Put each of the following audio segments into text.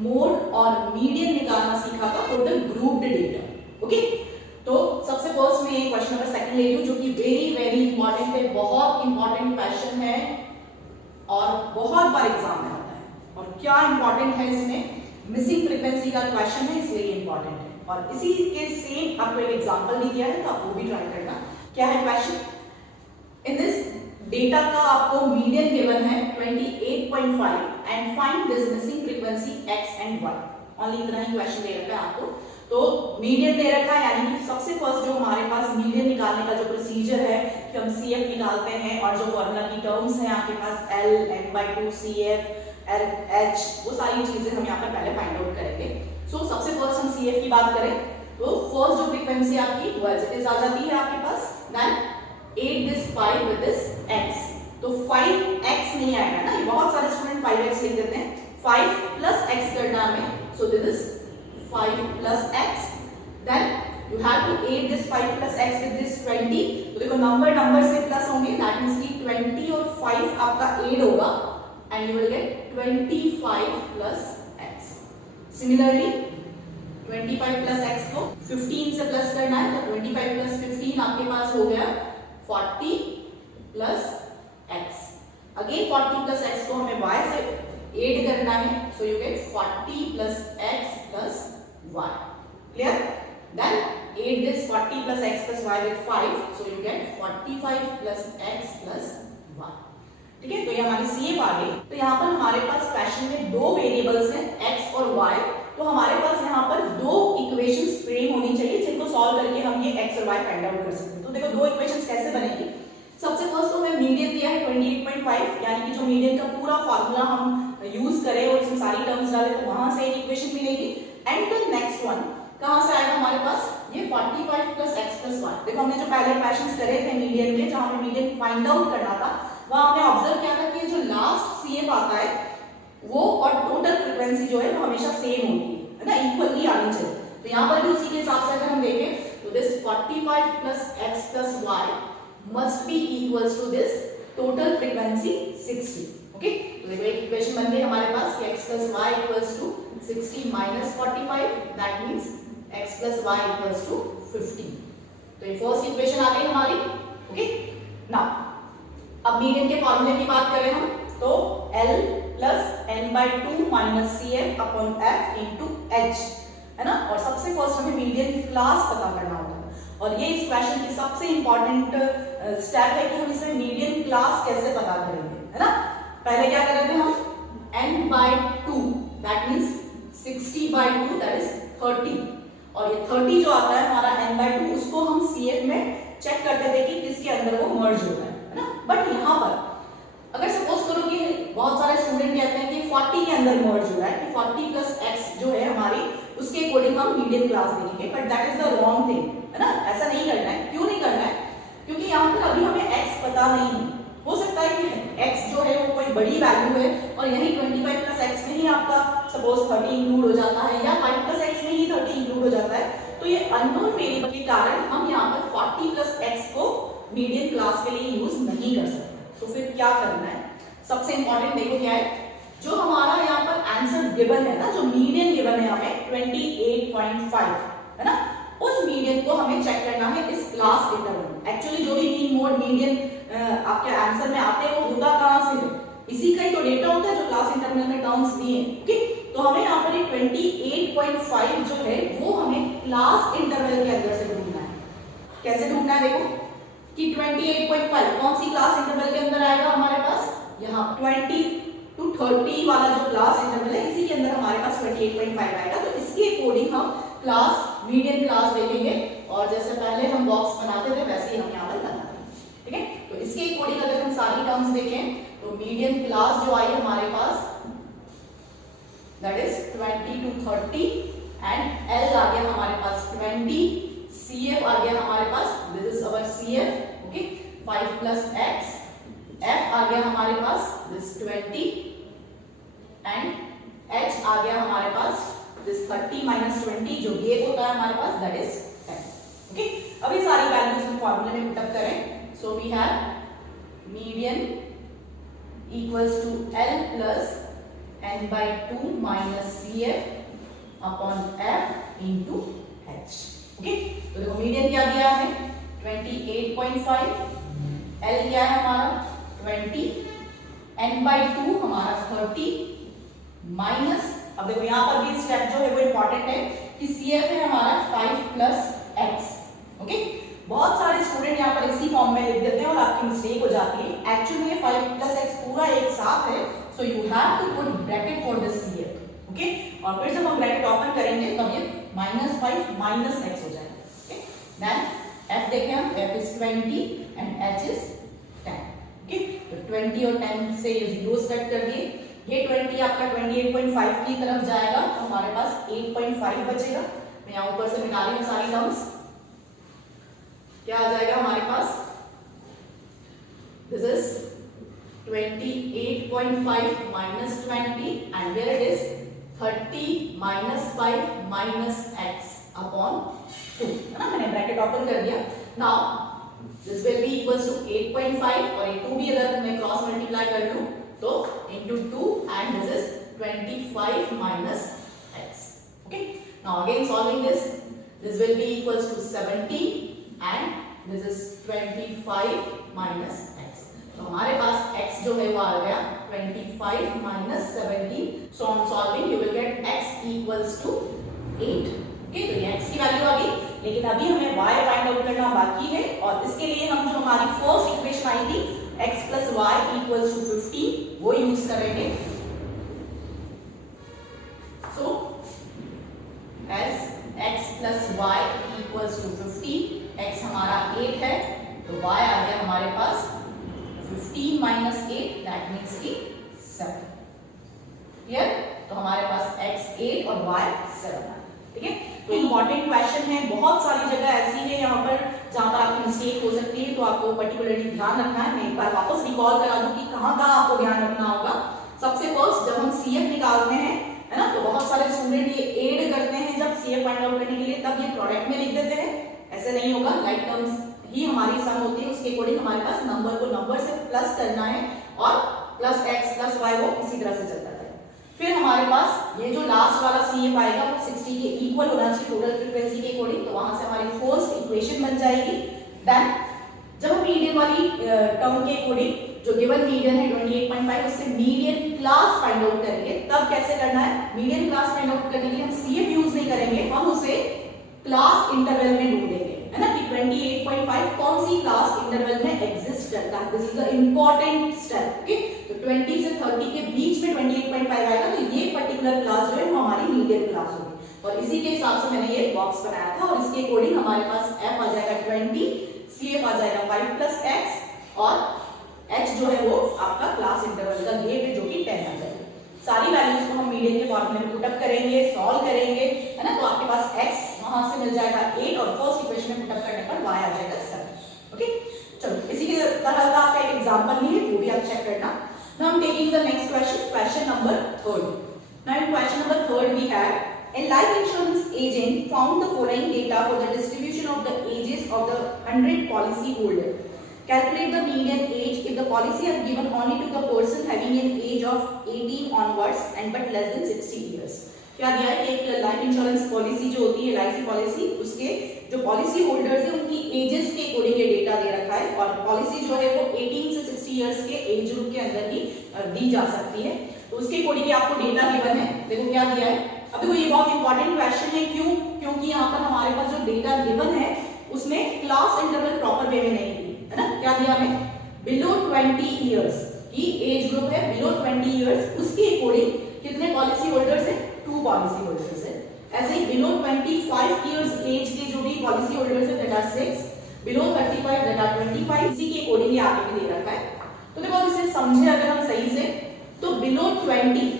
Mode और median निकालना सीखा था for the grouped data. Okay, तो सबसे फर्स्ट में क्वेश्चन नंबर सेकंड ले रही हूं जो कि वेरी इंपॉर्टेंट है, बहुत इंपॉर्टेंट क्वेश्चन है और बहुत बार एग्जाम में आता है। और क्या इंपॉर्टेंट है इसमें, मिसिंग फ्रीक्वेंसी का क्वेश्चन है इसलिए इंपॉर्टेंट है। और इसी के सेम आपको एक एग्जांपल भी दिया है तो आप वो भी ट्राई करना। क्या है क्वेश्चन, इन दिस डेटा का आपको मीडियन गिवन है 28.5 and find this missing frequency x and y। Only इतना ही क्वेश्चन दे रखा है आपको। तो मीडियन दे रखा है, यानी कि सबसे फर्स्ट जो हमारे पास मीडियन निकालने का जो प्रोसीजर है कि हम CF निकालते हैं और जो फॉर्मूला की टर्म्स हैं आपके पास L n/2 CF L H, वो सारी चीजें हम यहाँ पर पहले फाइंड आउट करेंगे। सो सबसे फर्स्ट हम CF की बात करें तो फर्स्ट जो फ्रीक्वेंसी आपकी वो एज इट इज आ जाती है आपके पास। Then 8 this 5 with this x, तो 5x नहीं आएगा ना, ये बहुत सारे स्टूडेंट 5x लिख देते हैं। 5 plus x करना हमें, so this is 5 plus x, then you have to add this 5 plus x with this 20। तो देखो नंबर से प्लस होंगे, दैट मींस कि 20 और 5 आपका ऐड होगा and you will get 25 plus x। Similarly 25 plus x को 15 से प्लस करना है, तो 25 plus 15 आपके पास हो गया 40 plus x। Again 40 plus x को हमें y से ऐड करना है, so you get 40 plus x plus y। Clear? Then add this 40 plus x plus y with 5, so you get 45 plus x plus y। ठीक है, तो ये हमारी CF आ गई। तो यहाँ पर हमारे पास क्वेश्चन में दो वेरिएबल्स हैं x और y, तो हमारे पास यहाँ पर दो इक्वेशंस फ्रेम होनी चाहिए जिनको सॉल्व करके हम ये x और y फाइंड आउट कर सकते हैं। तो देखो दो इक्वेशंस कैसे बनेगी। सबसे फर्स्ट तो हमें मीडियन दिया है 28.5, यानी कि जो मीडियन का पूरा फार्मूला हम यूज करें और इसमें सारी टर्म्स डालें तो वहां से एक इक्वेशन मिलेगी। एंड द नेक्स्ट वन कहां से आएगा हमारे पास, ये 45 plus x plus y। देखो हमने जो पहले क्वेश्चंस करे थे मीडियन के, जहां हमें मीडियन फाइंड आउट करना था, वहां हमने ऑब्जर्व किया था कि जो लास्ट CF आता है वो और टोटल फ्रीक्वेंसी जो है वो हमेशा सेम होती है ना, इक्वली आनी चाहिए। तो यहाँ पर भी उसी के हिसाब से अगर हम देखें तो this 45 plus x plus y must be equals to this total frequency 60। Okay, तो देखो एक इक्वेशन बन गई हमारे पास कि x plus y equals to 60 minus 45, that means x plus y equals to 50। तो ये फर्स्ट इक्वेशन आ गई हमारी। ओके, नाउ अब मीडियन के फॉर्मूले की बात करें हम तो L plus n/2 minus CF upon F into H है ना। और सबसे फर्स्ट हमें मीडियन क्लास पता करना होगा और ये इस क्वेश्चन की सबसे इंपॉर्टेंट स्टेप है कि हम इसमें मीडियन क्लास कैसे पता करेंगे, है ना। पहले क्या कर रहे थे हम n/2, that means 60/2 that is 30, और ये 30 जो आता है हमारा n/2 उसको हम CF में चेक करते थे कि किसके अंदर वो मर्ज हो रहा है ना। बट यहाँ पर अगर सपोज करो कि बहुत सारे स्टूडेंट कहते हैं कि 40 के अंदर मर्ज हो रहा है कि 40 plus x जो है हमारी उसके अकॉर्डिंग हम मीडियन क्लास देखेंगे, but that is the wrong thing, है ना। ऐसा नहीं करना है। क्यों नहीं करना है, क्योंकि यहाँ पर अभी हमें x पता नहीं है। हो सकता है कि x जो है वो कोई बड़ी वैल्यू है और यही 25 plus x में ही आपका सपोज 30 इंक्लूड हो जाता है या 5 plus x में ही 30 इंक्लूड हो जाता है। तो ये अननोन वेरिएबल के कारण हम यहाँ पर 40 plus x को मीडियन क्लास के लिए यूज नहीं कर सकते। तो फिर क्या करना है, सबसे इंपॉर्टेंट देखो क्या है, जो हमारा यहाँ पर आंसर गिवन है ना, जो मीडियन गिवन है हमें 28.5 है ना, उस मीडियन को हमें चेक करना है इस क्लास इंटरवल। एक्चुअली जो भी मीन मोड मीडियन आपके आंसर में आते हैं वो होता कहां से है, इसी का ही तो डेटा होता है जो क्लास इंटरवल में टर्म्स दिए हैं। ओके, तो हमें यहाँ पर 28.5 जो है वो हमें क्लास इंटरवल के अंदर से ढूंढना है। कैसे ढूंढना है देखो कि 28.5 कौन सी क्लास इंटरवल के अंदर आएगा हमारे पास, यहाँ 20 to 30 वाला जो क्लास इंटरवल है इसी के अंदर हमारे पास 28.5 आएगा। तो इसके अकॉर्डिंग हम क्लास मीडियन क्लास देखेंगे और जैसे पहले हम बॉक्स बनाते थे वैसे ही हम यहाँ पर बनाते हैं। ठीक है, तो इसके अकॉर्डिंग अगर हम सारी टर्म्स देखें तो मीडियन क्लास जो आई हमारे पास that is 20 to 30 and L आ गया हमारे पास 20, CF आ गया हमारे पास, this is our CF। Okay, 5 plus x, F आ गया हमारे पास दिस 20 एंड H आ गया हमारे पास दिस 30 minus 20 जो गेप होता है हमारे पास दैट इज 10। ओके, अब ये सारी वैल्यूज हम फॉर्मूले में पुट अप करें। So we have median equals to L plus n/2 minus CF upon F into H। Okay, तो देखो मीडियन क्या दिया है 28.5, L क्या है हमारा 20, n/2 हमारा 30 माइनस, अब देखो यहाँ पर भी स्टेप जो है वो इंपॉर्टेंट है कि CF है हमारा 5 प्लस x। ओके, बहुत सारे स्टूडेंट यहाँ पर इसी फॉर्म में लिख देते हैं और आपकी मिस्टेक हो जाती है। एक्चुअली ये 5 प्लस x पूरा एक साथ है, so you have to put bracket for this CF। Okay, और फिर जब हम ब्रैकेट ओपन करेंगे तब ये -5 माइनस x हो जाएगा। ओके, देन f देखें हम, f is 20 and h is 10। Okay, तो 20 और 10 से ये जीरोस कट कर दिए, ये 20 आपका 28.5 की तरफ जाएगा, तो हमारे पास 8.5 बचेगा। मैं यहाँ ऊपर से निकाली हूँ सारी टर्म्स, क्या आ जाएगा हमारे पास, this is 28.5 minus 20 and here it is 30 minus 5 minus x upon 2, है ना, मैंने ब्रैकेट ओपन कर दिया। Now this will be equals to 8.5 और ये 2 भी अगर मैं क्रॉस मल्टीप्लाई कर लूं तो into 2 and this is 25 minus x। okay, now again solving this will be equals to 70 and this is 25 minus x। तो हमारे पास x जो है वो आ गया 25 minus 70, so on solving you will get x equals to 8। okay, तो ये x की value आ गई, लेकिन अभी हमें y फाइंड आउट करना बाकी है और इसके लिए हम जो हमारी फर्स्ट इक्वेशन आई थी x plus y equals to 15 वो यूज करेंगे। so as x plus y equals to 15, x हमारा 8 है तो y आ गया हमारे पास 15 minus 8 that means कि 7। क्लियर, तो हमारे पास x 8 और y 7। ठीक है, तो इंपॉर्टेंट क्वेश्चन है, बहुत सारी जगह ऐसी है यहाँ पर जहां पर आपकी मिस्टेक हो सकती है, तो आपको पर्टिकुलरली ध्यान रखना है। मैं एक बार वापस रिकॉल करा दूं कि कहां आपको ध्यान रखना होगा। सबसे फर्स्ट जब हम CF निकालते हैं, है ना, तो बहुत सारे स्टूडेंट ये ऐड करते हैं जब CF फाइंड आउट करने के लिए, तब ये प्रोडक्ट में लिख देते हैं, ऐसे नहीं होगा। लाइक टर्म्स ही हमारी सम होती है, उसके अकॉर्डिंग हमारे पास नंबर को नंबर से प्लस करना है और प्लस x प्लस y वो इसी तरह से चलता है। फिर हमारे पास ये जो लास्ट वाला CF आएगा वो 60 के इक्वल होना चाहिए टोटल फ्रीक्वेंसी के अकॉर्डिंग, तो वहां से हमारी फर्स्ट इक्वेशन बन जाएगी। देन जब हम मीडियन वाली टर्म के अकॉर्डिंग जो गिवन मीडियन है 28.5 उससे मीडियन क्लास फाइंड आउट करेंगे। तब कैसे करना है, मीडियन क्लास फाइंड आउट करने के लिए हम CF यूज नहीं करेंगे, हम उसे क्लास इंटरवल में ढूंढेंगे, है ना, कि 28.5 कौन सी क्लास इंटरवल में एग्जिस्ट करता है। This is the important step. Okay, तो 20 से 30 के बीच में 28.5 आएगा तो ये पर्टिकुलर क्लास जो है वो हमारी मीडियन क्लास होगी, और इसी के हिसाब से मैंने ये बॉक्स बनाया था। और इसके अकॉर्डिंग हमारे पास f आ जाएगा 20, CF आ जाएगा 5 प्लस x और h जो है वो आपका क्लास इंटरवल का गेप है जो कि 10 आ जाएगा। सारी वैल्यूज को हम मीडियन के फॉर्मूले में पुट अप करेंगे, सॉल्व करेंगे, है ना, तो आपके पास x वहां से मिल जाएगा 8 और फर्स्ट इक्वेशन में पुट अप करने पर y आ जाएगा 7। ओके, चलो इसी के तरह का आपका एक एग्जांपल लिए वो भी आप चेक करना। Now I am taking the next question, question number 3। Now in question number 3 we have a life insurance agent found the following data for the distribution of the ages of the 100 policy holder. Calculate the median age if the policy are given only to the person having an age of 18 onwards and but less than 60 years। क्या दिया है कि एक life insurance policy जो होती है LIC policy, उसके जो पॉलिसी होल्डर्स है उनकी एजेस के अकॉर्डिंग ये डेटा दे रखा है, और पॉलिसी जो है वो 18 से 60 इयर्स के एज ग्रुप के अंदर ही दी जा सकती है, तो उसके अकॉर्डिंग आपको डेटा गिवन है। देखो क्या दिया है, अब देखो ये बहुत इंपॉर्टेंट क्वेश्चन है, क्यों, क्योंकि यहाँ पर हमारे पास जो डेटा गिवन है उसमें क्लास इंटरवल प्रॉपर वे में नहीं दी है ना। क्या दिया हमें, बिलो 20 इयर्स की एज ग्रुप है, बिलो 20 इयर्स, उसके अकॉर्डिंग कितने पॉलिसी होल्डर्स है, 2 पॉलिसी होल्डर्स है। ऐसे ही बिलो 25 इयर्स एज के जो भी पॉलिसी होल्डर्स है that are 6, below 35 that are 25, इसी के अकॉर्डिंग ये आगे भी दे रखा है। तो देखो इसे समझे अगर हम सही से, तो बिलो 20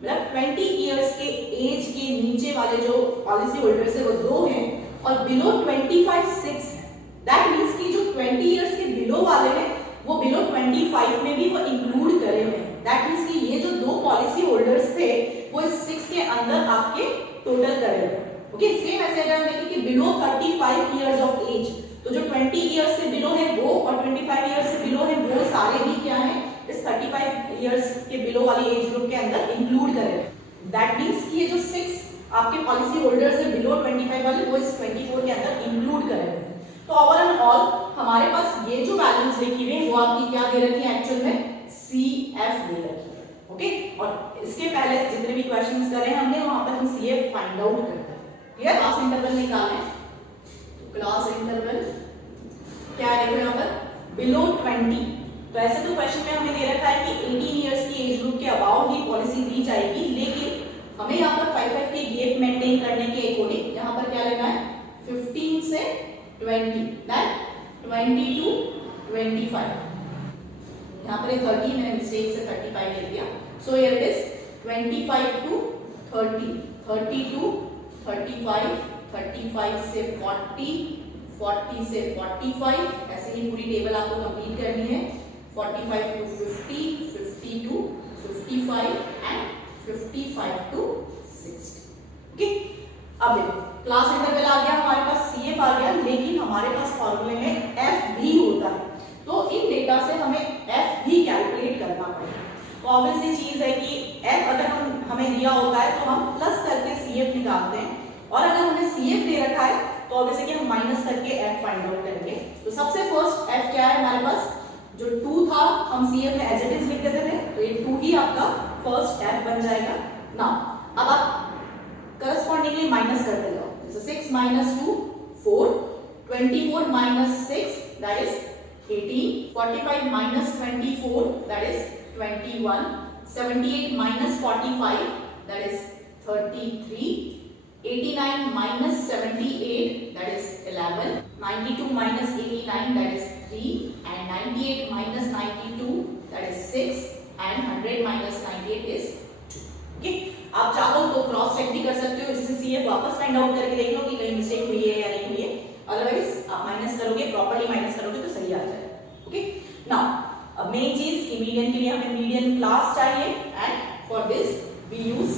मतलब 20 इयर्स के एज के नीचे वाले जो पॉलिसी होल्डर्स है वो 2 हैं, और बिलो 25 6 है। दैट मींस कि जो 20 इयर्स के बिलो वाले हैं वो बिलो 25 में भी वो इंक्लूड करे हुए हैं। दैट मींस कि ये जो 2 पॉलिसी होल्डर्स थे वो इस 6 के अंदर आपके टोटल करे हुए हैं। ओके, सेम ऐसे अगर हम देखें कि बिलो 35 इयर्स ऑफ एज, तो जो 20 इयर्स से बिलो है वो और 25 इयर्स से बिलो है वो सारे भी क्या है, इस 35 इयर्स के बिलो वाली एज ग्रुप के अंदर इंक्लूड करें। दैट मींस कि ये जो 6 आपके पॉलिसी होल्डर्स है बिलो 25 वाले वो इस 24 के अंदर इंक्लूड करें। तो ओवर एंड ऑल हमारे पास ये जो वैल्यूज लिखी हुई है वो आपकी क्या दे रखी है, एक्चुअल में CF दे रखी है। ओके, और इसके पहले जितने भी क्वेश्चंस करे हमने वहां पर हम CF फाइंड आउट करते हैं। क्लियर? क्लास इंटरवल निकालें, तो क्लास इंटरवल क्या है, देखो यहाँ पर बिलो 20। तो ऐसे तो क्वेश्चन में हमें दे रखा है कि 18 इयर्स की एज ग्रुप के अबाउट ही पॉलिसी दी जाएगी, लेकिन हमें यहाँ पर 5 के गैप मेंटेन करने के अकॉर्डिंग यहाँ पर क्या लेना है, 15 से 20, दैट 20 to 25। यहाँ पर 30 मैंने मिस्टेक से 35 ले दिया, so here it is 25 to 30, 30 to 35, 35 से 40, 40 से 45, ऐसे ही पूरी टेबल आपको कंप्लीट करनी है। 45 to 50, 50 to 55 and 55 to 60। Okay, अब देखो क्लास इंटरवल आ गया, हमारे पास CF आ गया, लेकिन हमारे पास फॉर्मूले में F भी होता है, तो इन डेटा से हमें F भी कैलकुलेट करना पड़ेगा। तो ऑब्वियसली चीज है कि F अगर हमें दिया होता है तो हम प्लस करके CF निकालते हैं, और अगर हमें CF दे रखा है तो ऑब्वियसली कि हम माइनस करके F फाइंड आउट करेंगे। तो सबसे फर्स्ट F क्या है हमारे पास, जो 2 था हम CF में एज इट इज लिख देते थे, तो ये 2 ही आपका फर्स्ट F बन जाएगा। नाउ अब आप करस्पॉन्डिंगली माइनस करते जाओ, जैसे 6 minus 2 4, 24 minus 6 that is 18, 45 minus 24 that is 21, 78 minus 45 that is 33, 89 minus 78 that is 11, 92 minus 89 that is 3, and 98 minus 92 that is 6, and 100 minus 98 is 2। Okay, आप चाहो तो क्रॉस चेक भी कर सकते हो, इससे CF वापस फाइंड आउट करके देख लो कि कहीं मिस्टेक हुई है या नहीं हुई है, अदरवाइज आप माइनस करोगे, प्रॉपर्ली माइनस करोगे तो सही आ जाएगा। ओके, नाउ अब मेन चीज कि मीडियन के लिए हमें मीडियन क्लास चाहिए, and for this we use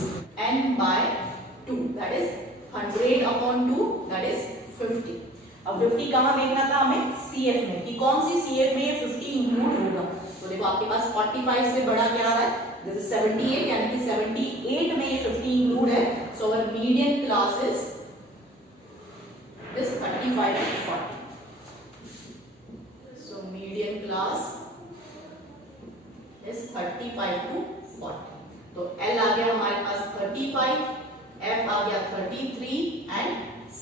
n/2 that is 100/2 that is 50। अब 50 कहां देखना था हमें, CF में, कि कौन सी CF में ये 50 इंक्लूड होगा। तो देखो आपके पास 45 से बड़ा क्या आ रहा है, दिस इज 78, यानी कि 78 में ये 50 इंक्लूड है। So our median class is 35 and 40। So median class is 35 to 40। तो L आ गया हमारे पास 35, F आ गया 33 एंड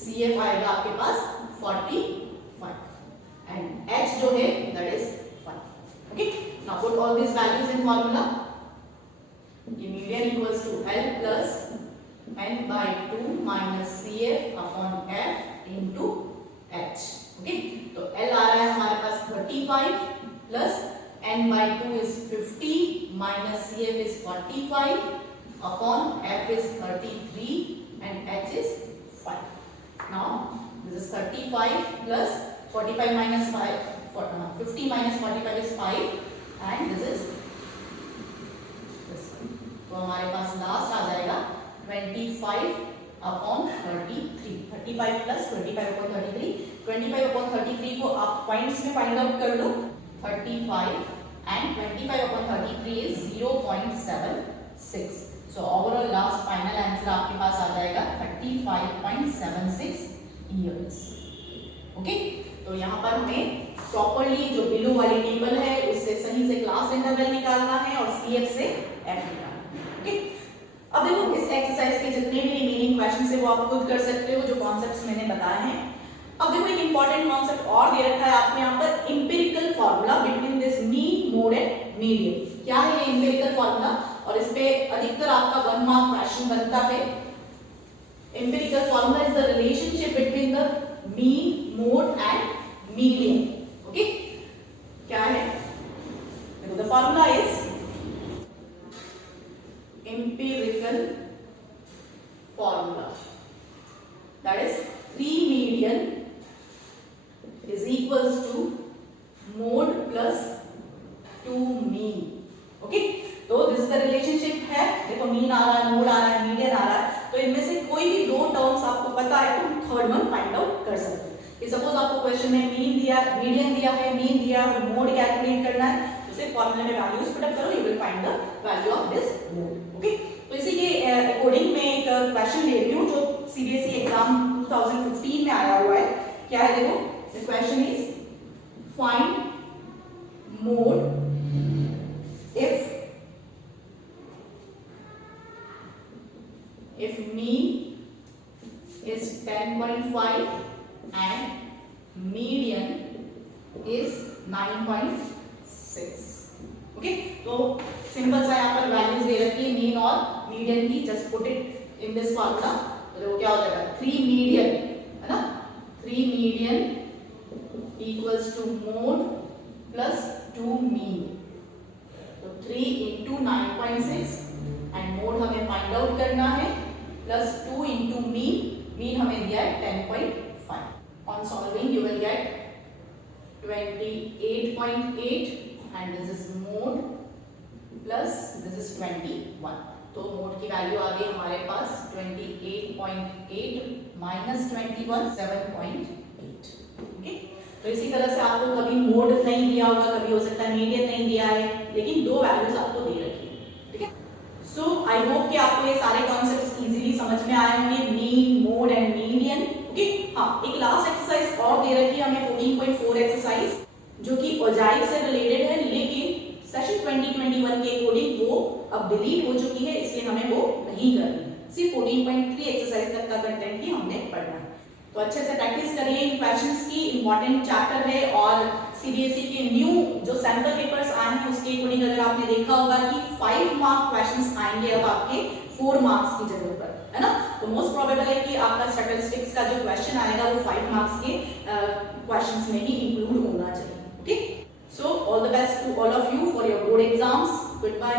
CF आएगा आपके पास 45 एंड H जो है that is 5। Okay, now put all this values in formula. ये median equals to L plus n/2 minus CF upon F into H। Okay, तो L आ रहा है हमारे पास 35 plus n/2 is 50 minus CF is 45 upon F is 33 and H is 5. Now this is 35 plus 45 minus 5, 50 minus 45 is 5 and this is this one. तो हमारे पास last आ जाएगा 25 upon 33, 35 plus 25 upon 33, 25 upon 33 को आप पॉइंट्स में फाइंड आउट कर लो, 35 and 25 upon 33 is 0.76. So overall last final answer आपके पास आ जाएगा 35.76 years. Okay, तो यहाँ पर हमें प्रॉपर्ली जो बिलो वाली टेबल है उससे सही से क्लास इंटरवल निकालना है और CF से F निकालना है। ओके, अब देखो इस एक्सरसाइज के जितने भी रिमेनिंग क्वेश्चन है वो आप खुद कर सकते हो, जो कॉन्सेप्ट्स मैंने बताए हैं। अब देखो एक इंपॉर्टेंट कॉन्सेप्ट और दे रखा है आपको यहाँ पर, empirical formula between this mean, mode and median. क्या है ये इंपिरिकल फार्मूला, और इस पे अधिकतर आपका 1 मार्क क्वेश्चन बनता है। Empirical formula is the relationship between the mean, mode and median. Okay, क्या है, देखो the formula is empirical formula, that is 3 median is equals to mode plus 2 mean. Okay, तो दिस द रिलेशनशिप है, देखो mean आ रहा है, mode आ रहा है, मीडियन आ रहा है, तो इनमें से कोई भी दो टर्म्स आपको पता है तो थर्ड वन फाइंड आउट कर सकते हो। कि सपोज आपको क्वेश्चन में मीन दिया, मीडियन दिया है, मीन दिया और मोड कैलकुलेट करना है, तो सिर्फ फॉर्मूला में वैल्यूज पुट अप करो, you will find the value of this mode. Okay, तो इसी के अकॉर्डिंग में एक क्वेश्चन ले रही हूँ जो सीबीएसई एग्जाम 2015 में आया हुआ है। क्या है देखो, the question is find mode if mean is 10.5 and median is 9.6। Okay, तो सिंपल सा यहाँ पर वैल्यूज दे रखी है मीन और मीडियन की, just put it in this formula. तो क्या हो जाएगा, 3 मीडियन है ना, 3 median equals to mode plus 2 mean. तो 3 into 9.6 एंड मोड हमें फाइंड आउट करना है, प्लस 2 into मीन, मीन हमें दिया है 10.5। On solving you will get 28.8 and this is mode plus this is 21। तो मोड की वैल्यू आ गई हमारे पास 28.8 माइनस 21 7.8। ओके, तो इसी तरह से आपको कभी मोड नहीं दिया होगा, कभी हो सकता है मीडियन नहीं दिया है, लेकिन दो वैल्यूज आपको दे रखी है। ठीक है, सो आई होप कि आपको ये सारे कॉन्सेप्ट्स इजीली समझ में आए होंगे, mean, mode and median. Okay, हाँ, एक लास्ट एक्सरसाइज और दे रखी है हमें 14.4 एक्सरसाइज, जो कि ओजाइक से रिलेटेड है, लेकिन सेशन 2021 के अकॉर्डिंग वो अब डिलीट हो चुकी है, इसलिए हमें वो नहीं करनी, सिर्फ 14.3 एक्सरसाइज तक का कंटेंट ही हमने पढ़ना है। तो अच्छे से प्रैक्टिस करिए इन क्वेश्चंस की, इंपॉर्टेंट चैप्टर है और सीबीएसई के न्यू जो सैंपल पेपर्स आए हैं उसके अकॉर्डिंग अगर आपने देखा होगा कि 5 मार्क क्वेश्चंस आएंगे अब आपके 4 मार्क्स की जगह पर, है ना। तो मोस्ट प्रोबेबल है कि आपका स्टैटिस्टिक्स का जो क्वेश्चन आएगा वो 5 मार्क्स के क्वेश्चंस में ही इंक्लूड होना चाहिए। Okay, so all the best to all of you for your board exams. Good bye.